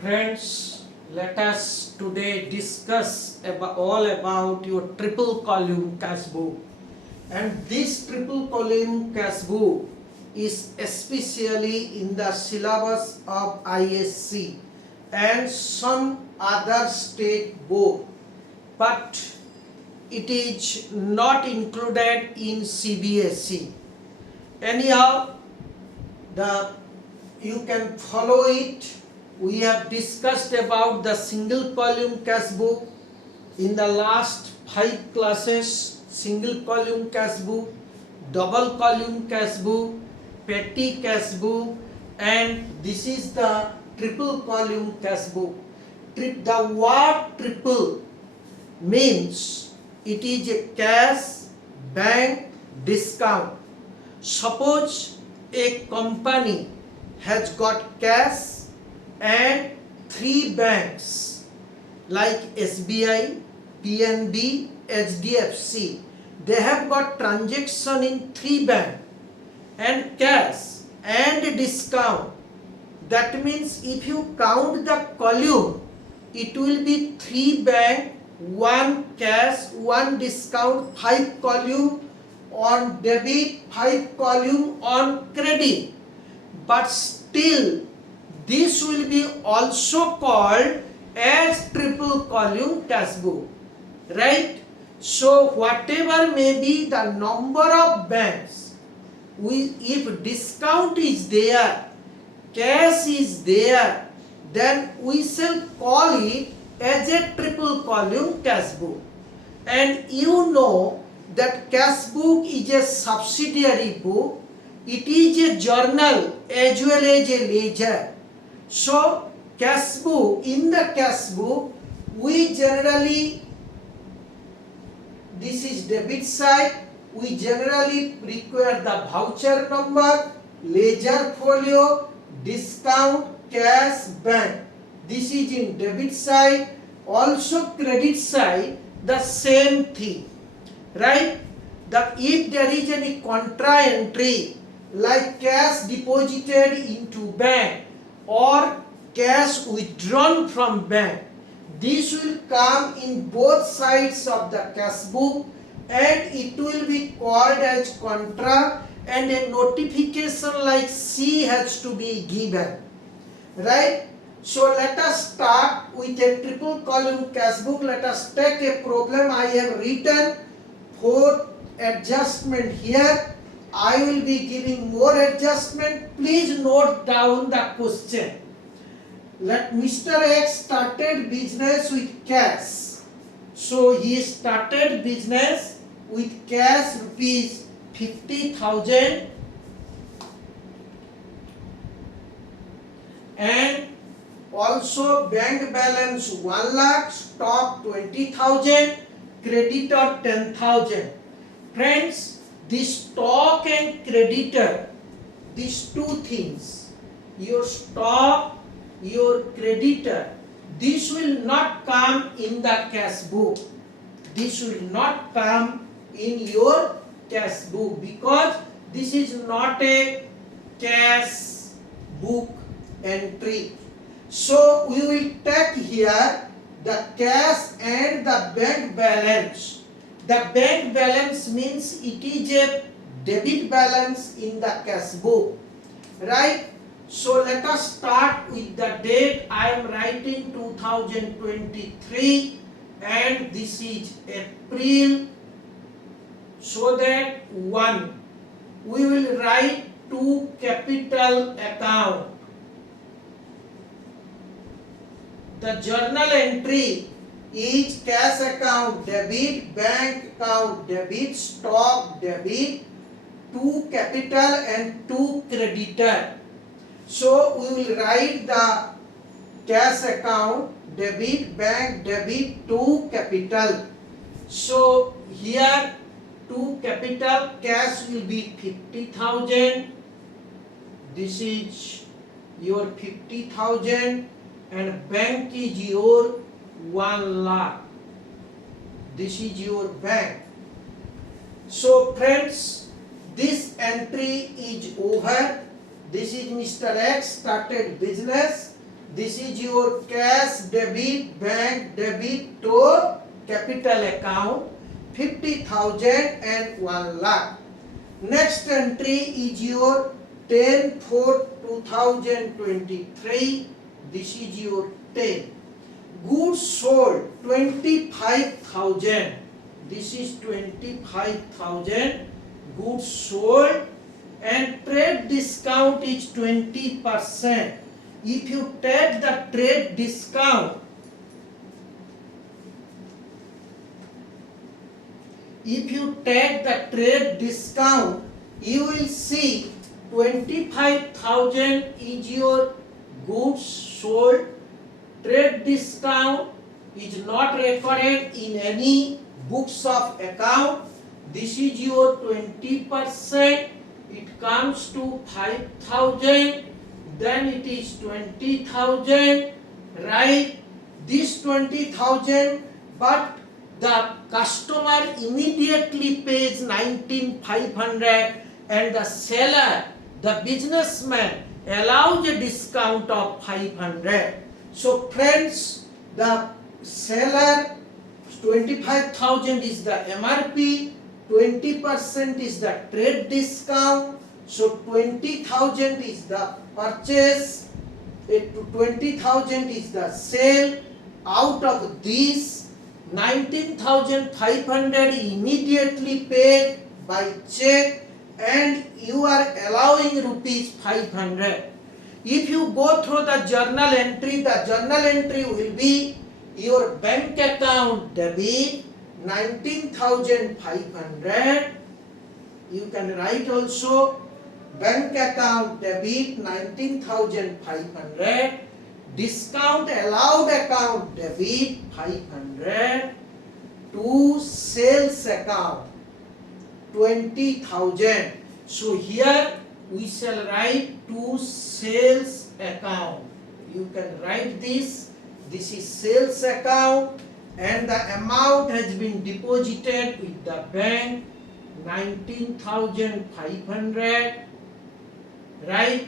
Friends, let us today discuss all about your triple column cash book. And this triple column cash book is especially in the syllabus of ISC and some other state board, but it is not included in CBSE. Anyhow, you can follow it. We have discussed about the single column cash book in the last 5 classes. Single column cash book, double column cash book, petty cash book, and this is the triple column cash book. The word triple means it is a cash, bank, discount. Suppose a company has got cash and 3 banks like SBI, PNB, HDFC. They have got transaction in 3 banks and cash and discount. That means if you count the column, it will be 3 bank, 1 cash, 1 discount, 5 column on debit, 5 column on credit. But still, this will be also called as triple column cash book, right? So whatever may be the number of banks, if discount is there, cash is there, then we shall call it as a triple column cash book. And you know that cash book is a subsidiary book. It is a journal as well as a ledger. So cash book, in the cash book, we generally, this is debit side, we generally require the voucher number, ledger folio, discount, cash, bank. This is in debit side. Also credit side, the same thing, right? If there is any contra entry like cash deposited into bank or cash withdrawn from bank, this will come in both sides of the cash book and it will be called as contra, and a notification like C has to be given, right? So let us start with a triple column cash book. Let us take a problem. I have written 4 adjustment here. I will be giving more adjustment. Please note down the question. Let Mr. X started business with cash. So he started business with cash rupees 50,000 and also bank balance 1 lakh, stock 20,000, creditor 10,000. Friends, this stock and creditor, these two things, your stock, your creditor, this will not come in the cash book. This will not come in your cash book because this is not a cash book entry. So we will take here the cash and the bank balance. The bank balance means it is a debit balance in the cash book, right? So let us start with the date. I am writing 2023 and this is April, so that 1. We will write to capital account. The journal entry is cash account debit, bank account debit, stock debit, to capital and to creditor. So we will write the cash account debit, bank debit, to capital. So here to capital cash will be 50,000. This is your 50,000. And bank is your 1 lakh. This is your bank. So friends, this entry is over. This is Mr. X started business This is your cash debit, bank debit to capital account, 50,000 and 1 lakh. Next entry is your 10/4/2023. This is your 10. Goods sold 25,000. This is 25,000 goods sold, and trade discount is 20%. If you take the trade discount, you will see 25,000 is your goods sold. Trade discount is not recorded in any books of account. This is your 20%. It comes to 5,000. Then it is 20,000. Right? This 20,000, but the customer immediately pays 19,500, and the seller, the businessman, allows a discount of 500. So friends, the seller 25,000 is the MRP, 20% is the trade discount. So 20,000 is the purchase, 20,000 is the sale. Out of this, 19,500 immediately paid by check, and you are allowing rupees 500. If you go through the journal entry will be your bank account debit 19,500. You can write also bank account debit 19,500. Discount allowed account debit 500. To sales account 20,000. So here we shall write to sales account. You can write this. This is sales account, and the amount has been deposited with the bank 19,500. Right?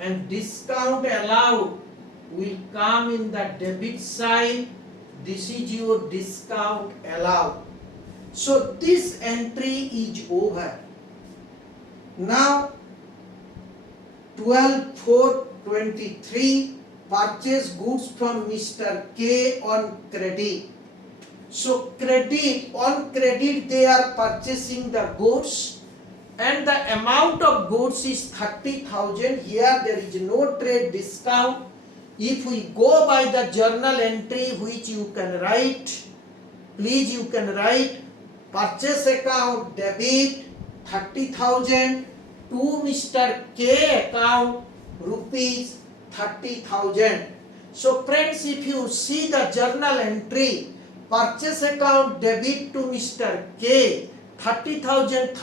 And discount allowed will come in the debit side. This is your discount allowed. So this entry is over. Now 12/4/23, purchase goods from Mr. K on credit. So on credit they are purchasing the goods, and the amount of goods is 30,000. Here there is no trade discount. If we go by the journal entry, which you can write, please you can write purchase account debit 30,000 to Mr. K account rupees 30,000. So friends, if you see the journal entry, purchase account debit to Mr. K 30,000,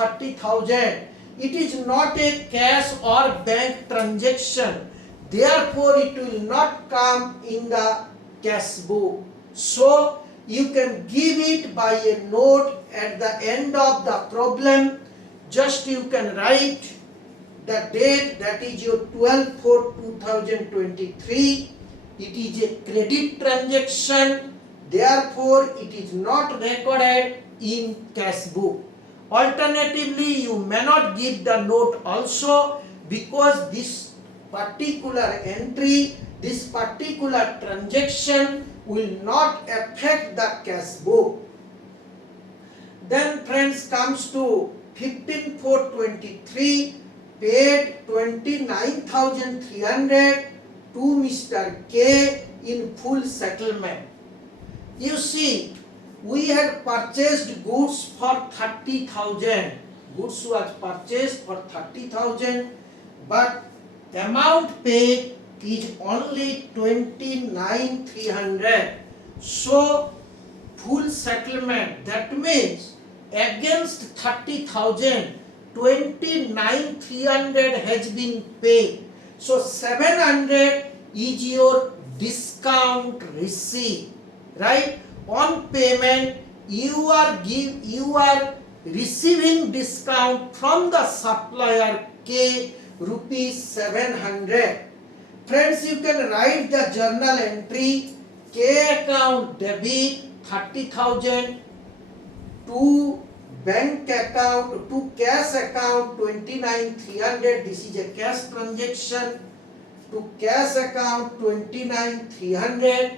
it is not a cash or bank transaction. Therefore, it will not come in the cash book. So, you can give it by a note at the end of the problem. Just you can write the date, that is your 12/4/2023. It is a credit transaction. Therefore, it is not recorded in cash book. Alternatively, you may not give the note also, because this particular entry, this particular transaction will not affect the cash book. Then friends, comes to 15/4/23, paid 29,300 to Mr. K in full settlement. You see, we had purchased goods for 30,000. Goods was purchased for 30,000, but amount paid is only 29,300. So, full settlement, that means against 30,000, 29,300 has been paid. So, 700 is your discount receipt. Right? On payment, you are receiving discount from the supplier K rupees 700. Friends, you can write the journal entry K account debit 30,000 to bank account to cash account 29,300. This is a cash transaction. To cash account 29,300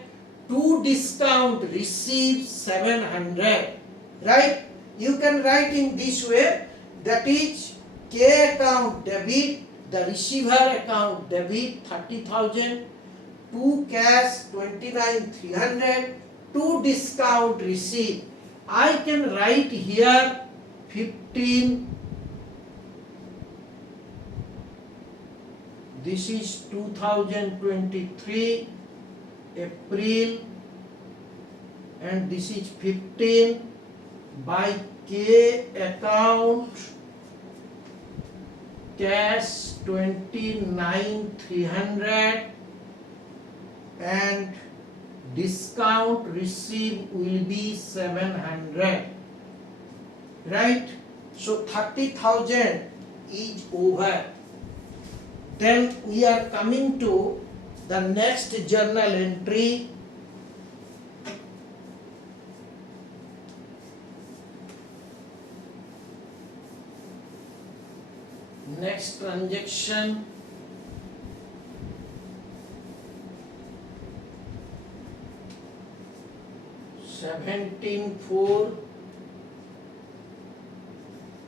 to discount receive 700. Right? You can write in this way, that is K account debit, the receiver account debit 30,000 to cash 29,300 to discount receive. I can write here 15. This is 2023 April, and this is 15 by K account cash 29,300 and discount receive will be 700. Right? So 30,000 is over. Then we are coming to the next journal entry. Next transaction. $17,400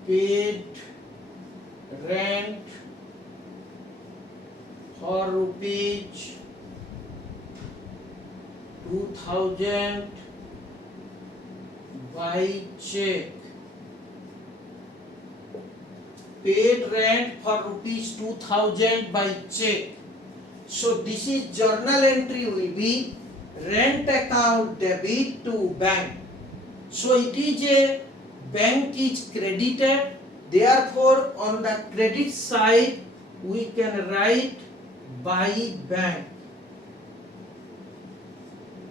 paid rent for rupees 2,000 by check. Paid rent for rupees 2,000 by check. So this is journal entry will be rent account debit to bank. So it is a bank is credited. Therefore on the credit side we can write by bank.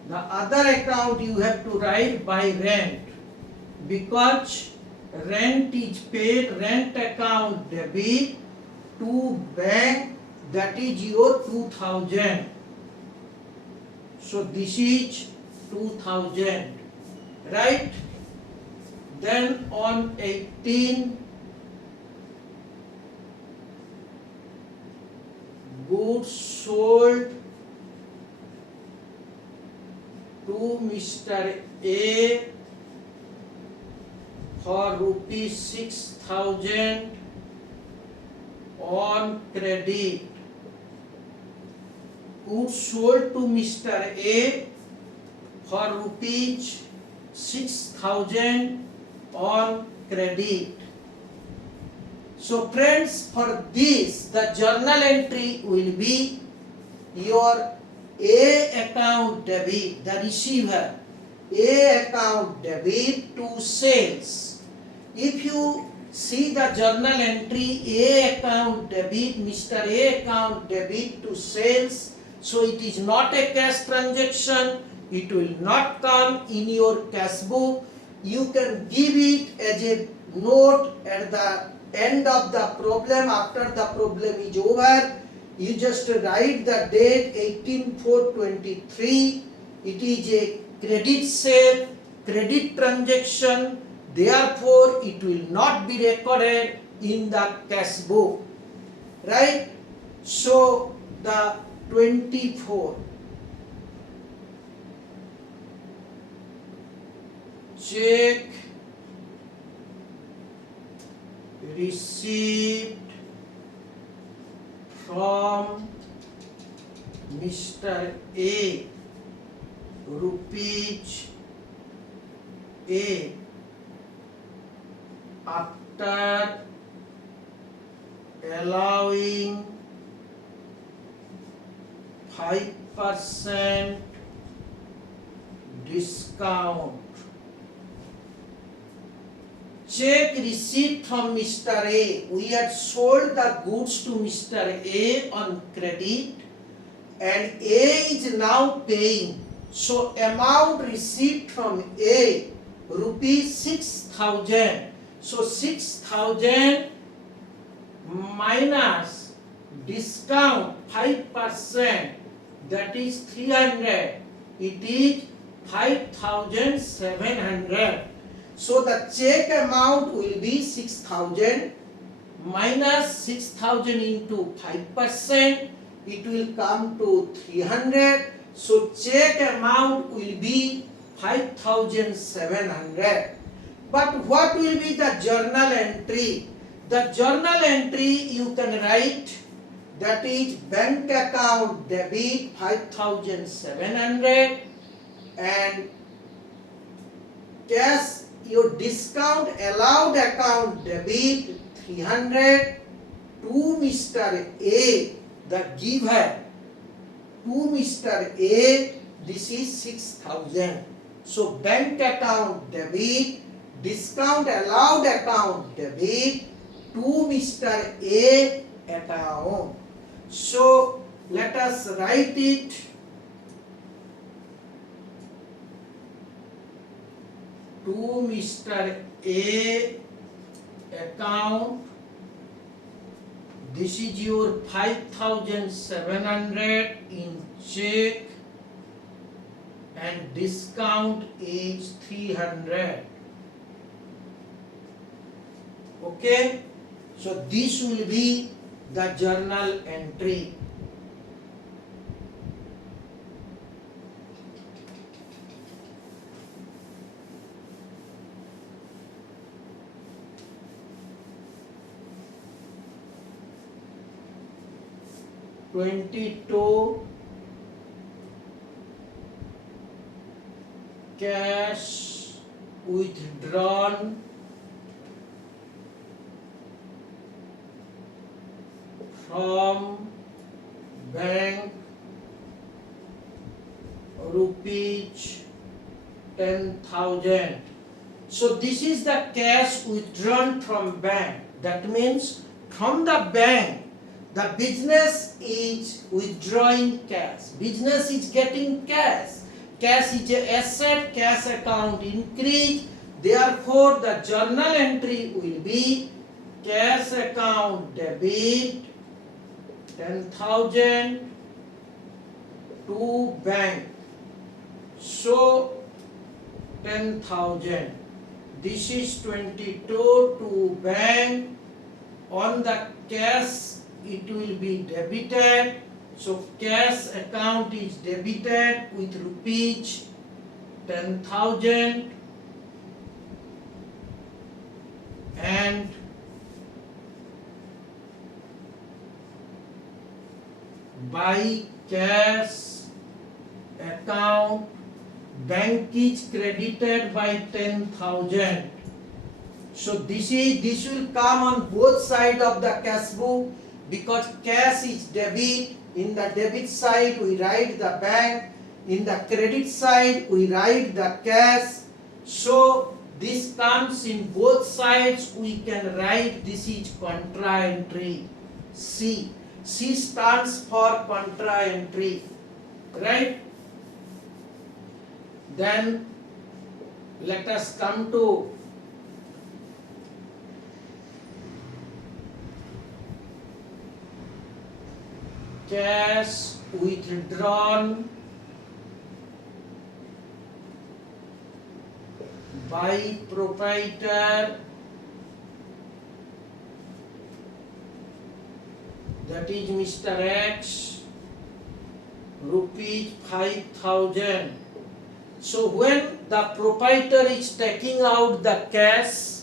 The other account you have to write by rent, because rent is paid, rent account debit to bank, that is your 2,000. So this is 2,000, right? Then on 18, goods sold to Mr. A for rupees 6,000 on credit. Goods sold to Mr. A for rupees 6,000 on credit. So friends, for this the journal entry will be your A account debit, the receiver, A account debit to sales. If you see the journal entry A account debit, Mr. A account debit to sales, so it is not a cash transaction, it will not come in your cash book. You can give it as a note at the end of the problem. After the problem is over, you just write the date 18/4/23. It is a credit sale, credit transaction, therefore it will not be recorded in the cash book, right? So the 24 check received from Mr. A, rupees A, after allowing 5% discount. Check receipt from Mr. A. We had sold the goods to Mr. A on credit and A is now paying. So amount received from A, rupees 6,000. So 6,000 minus discount 5%, that is 300, it is 5,700. So the check amount will be 6,000 minus 6,000 into 5%, it will come to 300. So check amount will be 5,700. But what will be the journal entry? The journal entry you can write, that is bank account debit 5,700 and cash your discount allowed account debit 300 to Mr. A, the giver, to Mr. A, this is 6,000. So bank account debit, discount allowed account debit to Mr. A account. So let us write it. To Mr. A account, this is your 5,700 in check and discount is 300. Okay, so this will be the journal entry. Cash withdrawn from bank rupees 10,000. So this is the cash withdrawn from bank. That means from the bank the business is withdrawing cash. Business is getting cash. Cash is an asset, cash account increase. Therefore, the journal entry will be cash account debit 10,000 to bank. So 10,000. This is 22 to bank. On the cash it will be debited. So cash account is debited with rupees 10,000 and by cash account bank is credited by 10,000. So this will come on both sides of the cash book, because cash is debit. In the debit side we write the bank, in the credit side we write the cash. So this comes in both sides. We can write this is contra entry C. C stands for contra entry, right? Then let us come to cash withdrawn by proprietor, that is Mr. X, rupees 5,000. So when the proprietor is taking out the cash,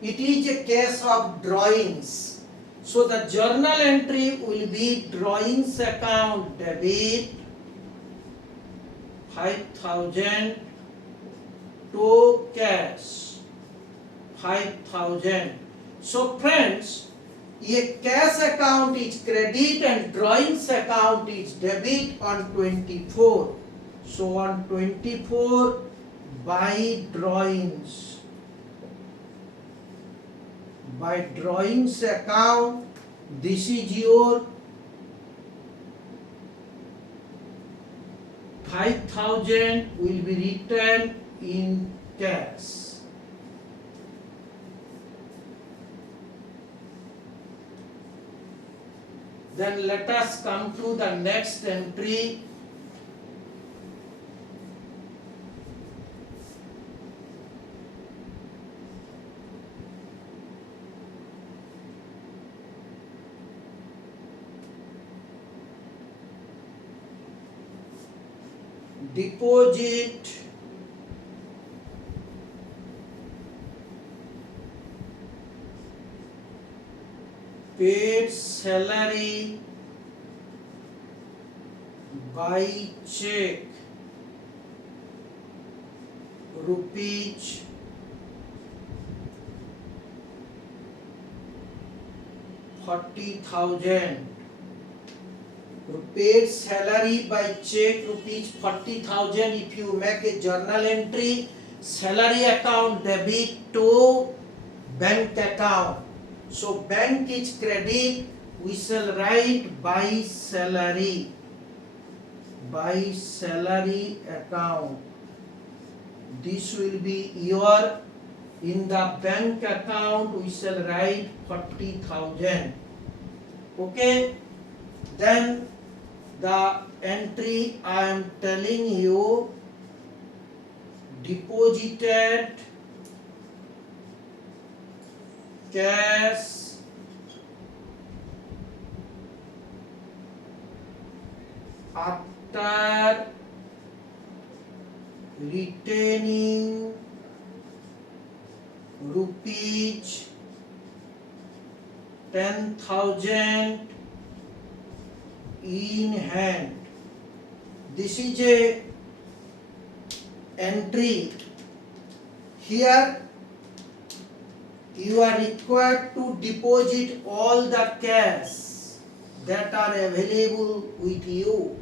it is a case of drawings. So the journal entry will be drawings account debit 5,000 to cash 5,000. So friends, a cash account is credit and drawings account is debit on 24. So on 24 by drawings. By drawings account, this is your 5,000 will be written in cash. Then let us come to the next entry. Deposit paid salary by check rupees 40,000. Paid salary by check rupees 40,000. If you make a journal entry, salary account debit to bank account. So bank is credit, we shall write by salary account. This will be your, in the bank account we shall write 40,000. Okay, then the entry I am telling you, deposited cash after retaining rupees 10,000 in hand. This is a entry. Here you are required to deposit all the cash that are available with you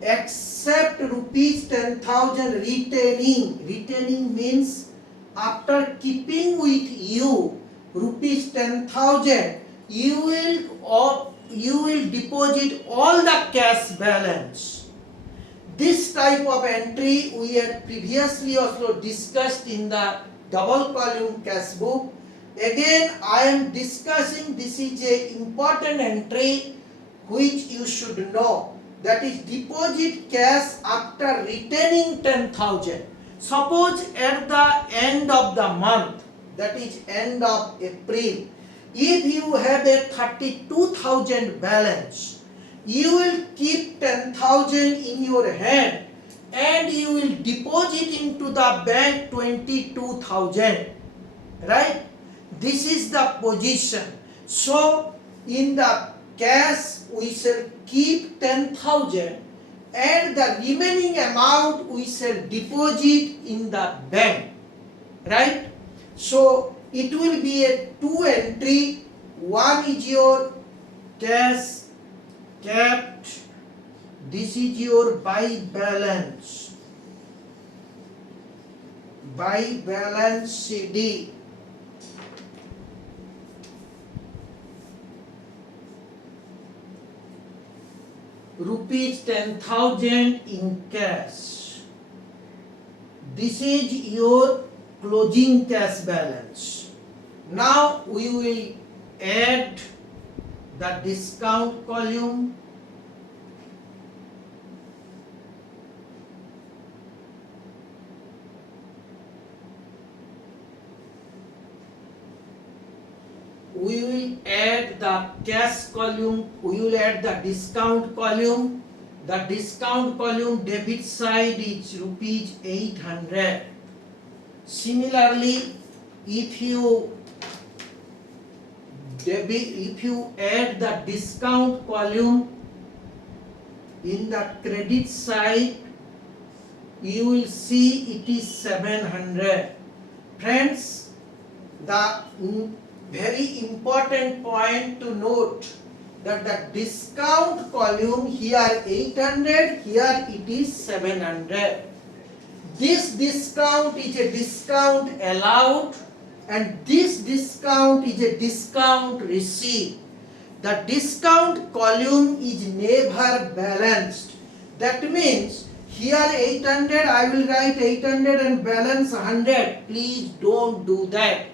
except rupees 10,000 retaining. Retaining means after keeping with you rupees 10,000, you will deposit all the cash balance. This type of entry we had previously also discussed in the double column cash book. Again I am discussing, this is a important entry which you should know, that is deposit cash after retaining 10,000. Suppose at the end of the month, that is end of April, if you have a 32,000 balance, you will keep 10,000 in your hand and you will deposit into the bank 22,000, right? This is the position. So in the cash we shall keep 10,000 and the remaining amount we shall deposit in the bank, right? So it will be a two entry. One is your cash kept, this is your by balance CD. Rupees 10,000 in cash. This is your closing cash balance. Now we will add the discount column. We will add the cash column, we will add the discount column. The discount column debit side is rupees 800. Similarly, if you add the discount column in the credit side, you will see it is 700. Friends, the very important point to note that the discount column here 800, here it is 700. This discount is a discount allowed and this discount is a discount received. The discount column is never balanced. That means here 800, I will write 800 and balance 100. Please don't do that.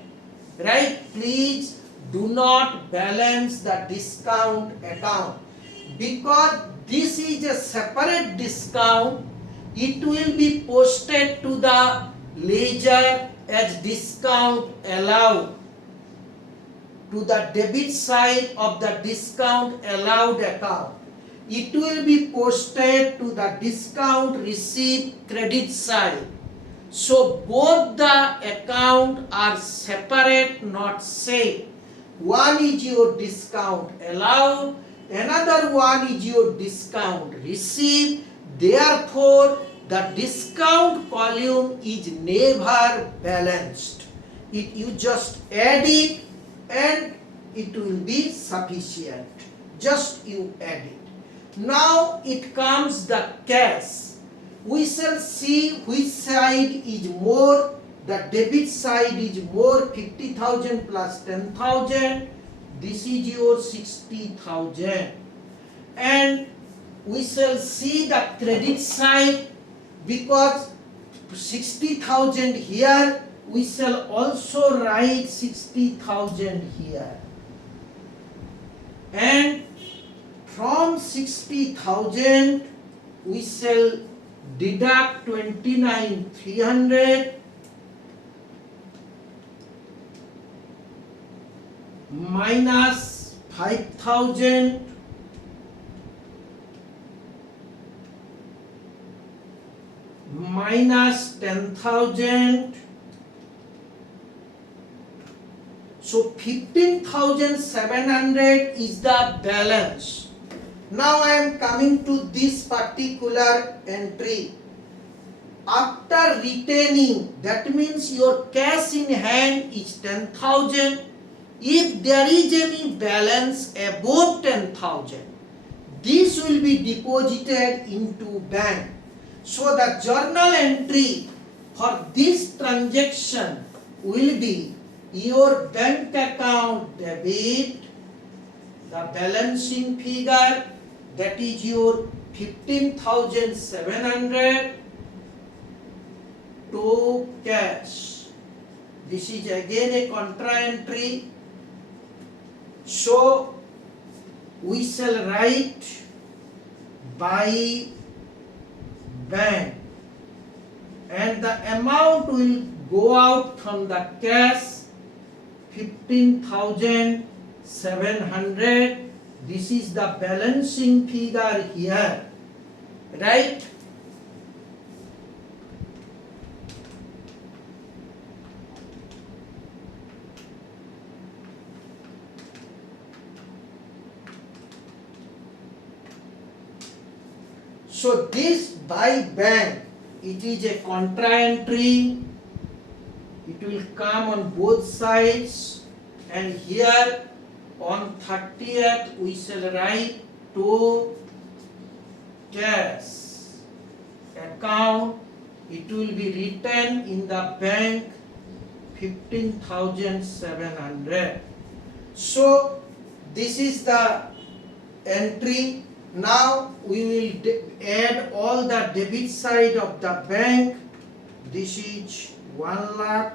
Right? Please do not balance the discount account, because this is a separate discount. It will be posted to the ledger as discount allowed, to the debit side of the discount allowed account. It will be posted to the discount received credit side. So both the account are separate, not same. One is your discount allowed, another one is your discount received. Therefore, the discount column is never balanced. You just add it and it will be sufficient. Just you add it. Now it comes the cash. We shall see which side is more. The debit side is more, 50,000 plus 10,000. This is your 60,000. And we shall see the credit side, because 60,000 here, we shall also write 60,000 here. And from 60,000, we shall deduct 29,300 minus 5,000 minus 10,000. So 15,700 is the balance. Now I am coming to this particular entry. After retaining, that means your cash in hand is 10,000. If there is any balance above 10,000, this will be deposited into bank. So the journal entry for this transaction will be your bank account debit, the balancing figure, that is your 15,700 to cash. This is again a contra entry. So we shall write by bank, and the amount will go out from the cash, 15,700. This is the balancing figure here, right? So this by bank, it is a contra entry. It will come on both sides, and here on 30th we shall write to cash account. It will be written in the bank 15,700. So this is the entry. Now we will add all the debit side of the bank. This is 1 lakh.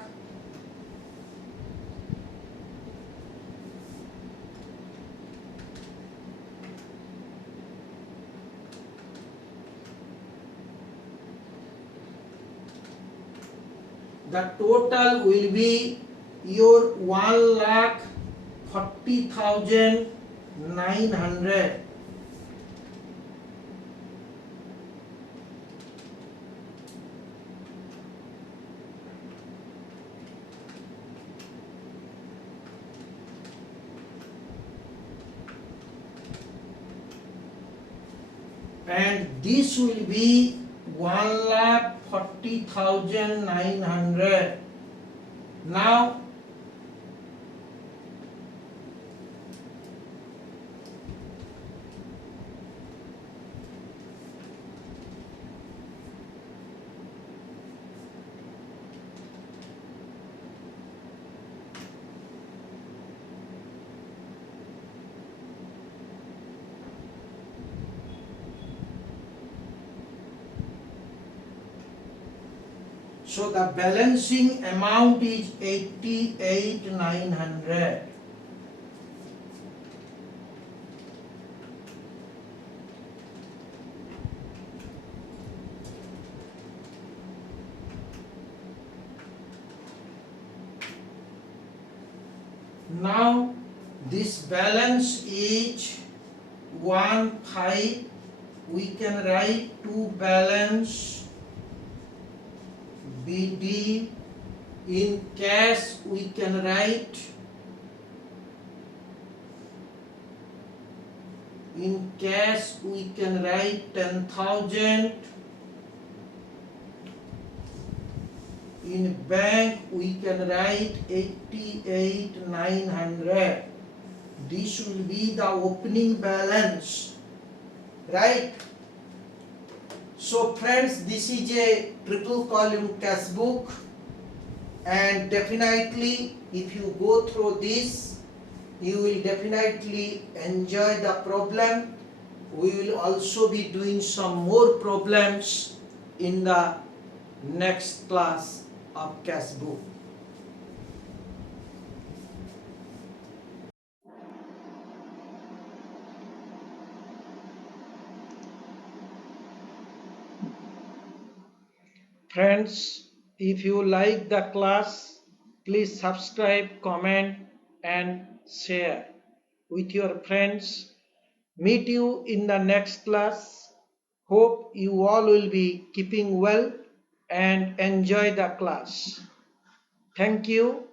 The total will be your 1,40,900. And this will be 1,40,900. Now so the balancing amount is 88,900. Now this balance is 1 5. We can write to balance BD. In cash we can write, in cash we can write 10,000. In bank we can write 88,900. This will be the opening balance, right? So friends, this is a triple column cash book, and definitely if you go through this, you will definitely enjoy the problem. We will also be doing some more problems in the next class of cash book. Friends, if you like the class, please subscribe, comment and share with your friends. Meet you in the next class. Hope you all will be keeping well and enjoy the class. Thank you.